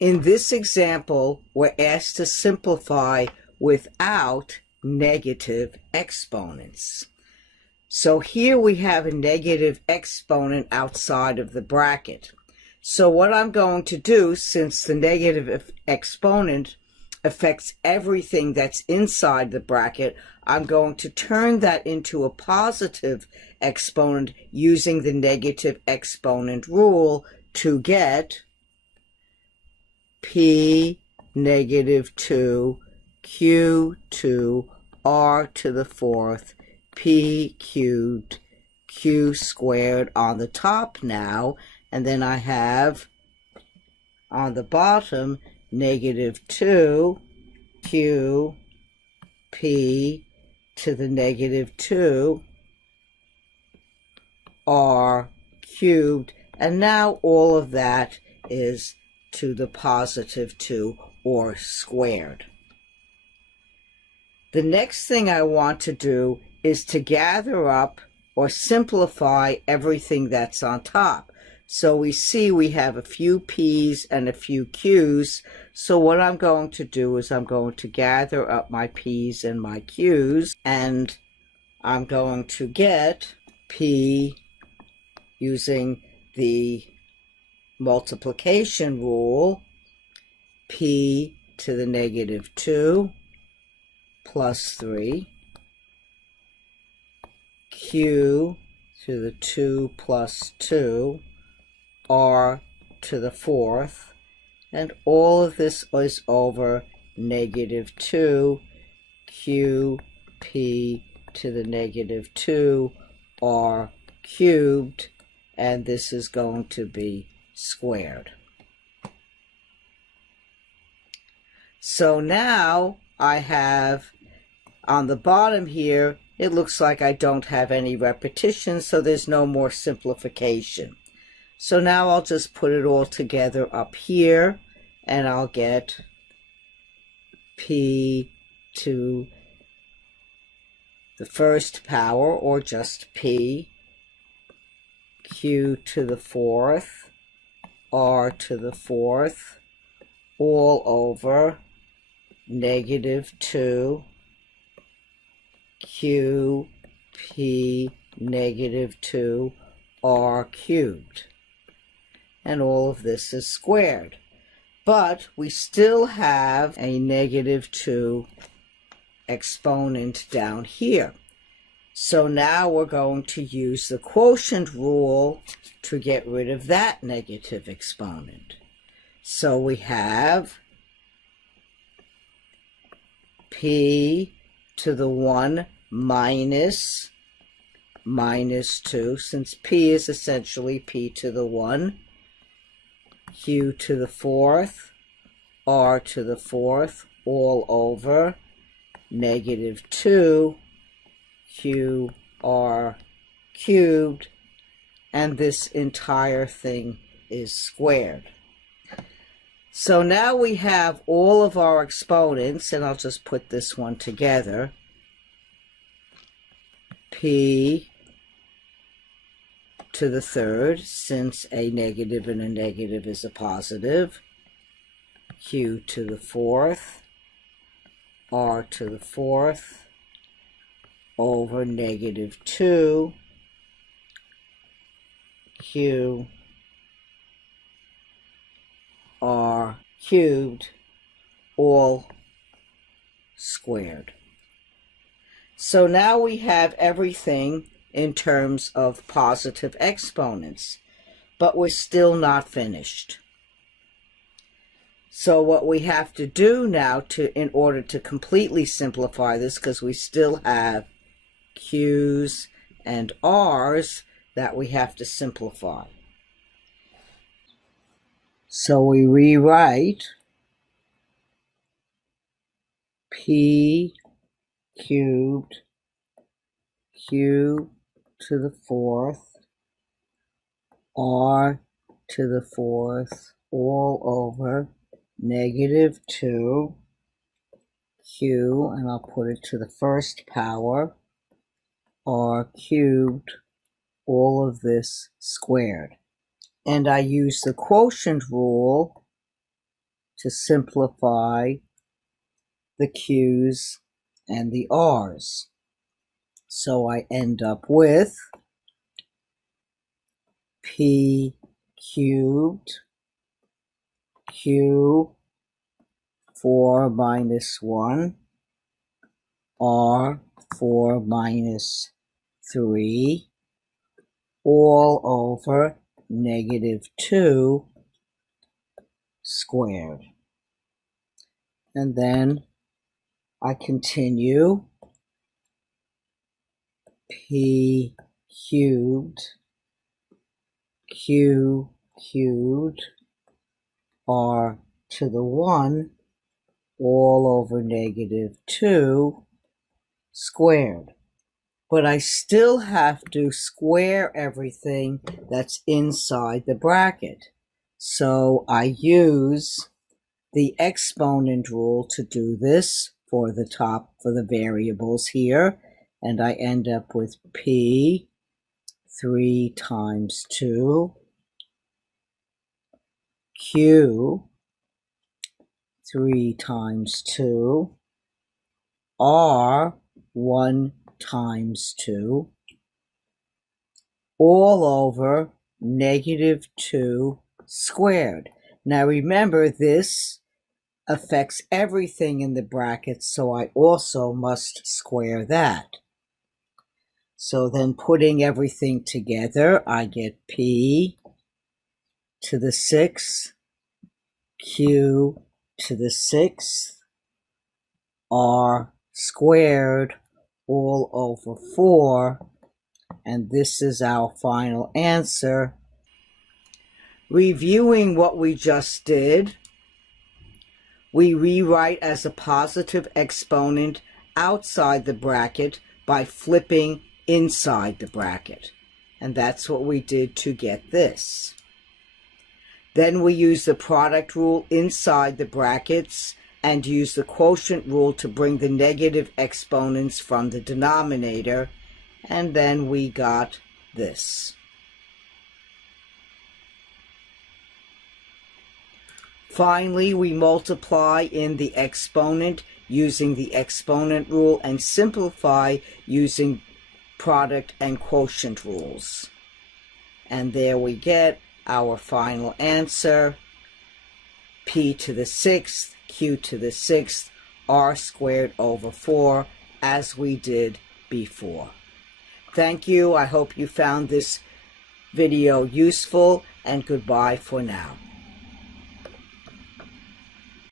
In this example, we're asked to simplify without negative exponents. So here we have a negative exponent outside of the bracket. So what I'm going to do, since the negative exponent affects everything that's inside the bracket, I'm going to turn that into a positive exponent using the negative exponent rule to get p negative 2 q2 r to the fourth p cubed q squared on the top now, and then I have on the bottom negative 2 q p to the negative 2 r cubed, and now all of that is to the positive 2 or squared. The next thing I want to do is to gather up or simplify everything that's on top. So we see we have a few p's and a few q's. So what I'm going to do is I'm going to gather up my p's and my q's, and I'm going to get p using the multiplication rule, p to the negative 2 plus 3, q to the 2 plus 2, r to the fourth, and all of this is over negative 2 q p to the negative 2 r cubed, and this is going to be squared. So now I have on the bottom here, it looks like I don't have any repetition, so there's no more simplification. So now I'll just put it all together up here, and I'll get p to the first power, or just p, q to the fourth, r to the fourth, all over negative 2 q p negative 2 r cubed, and all of this is squared. But we still have a negative 2 exponent down here. So now we're going to use the quotient rule to get rid of that negative exponent. So we have p to the 1 minus 2, since p is essentially p to the 1, q to the fourth, r to the fourth, all over negative 2 q r cubed, and this entire thing is squared. So now we have all of our exponents, and I'll just put this one together. P to the third, since a negative and a negative is a positive. Q to the fourth, r to the fourth, over negative 2, q r cubed, all squared. So now we have everything in terms of positive exponents, but we're still not finished. So what we have to do now in order to completely simplify this, because we still have q's and r's that we have to simplify. So we rewrite p cubed q to the fourth, r to the fourth, all over negative 2 q, and I'll put it to the first power, r cubed, all of this squared. And I use the quotient rule to simplify the Q's and the R's. So I end up with P cubed Q 4 minus 1 R 4 minus 3 all over negative 2 squared. And then I continue P cubed Q cubed R to the 1 all over negative 2 squared. But I still have to square everything that's inside the bracket. So I use the exponent rule to do this for the variables here. And I end up with P 3 times 2 Q 3 times 2 R 1 times 2 all over negative 2 squared. Now remember, this affects everything in the bracket, so I also must square that. So then putting everything together, I get P to the 6th, Q to the 6th, R squared all over 4, and this is our final answer. Reviewing what we just did, we rewrite as a positive exponent outside the bracket by flipping inside the bracket. And that's what we did to get this. Then we use the product rule inside the brackets and use the quotient rule to bring the negative exponents from the denominator. And then we got this. Finally, we multiply in the exponent using the exponent rule and simplify using product and quotient rules. And there we get our final answer, P to the 6th, Q to the 6th, R squared over 4, as we did before. Thank you. I hope you found this video useful, and goodbye for now.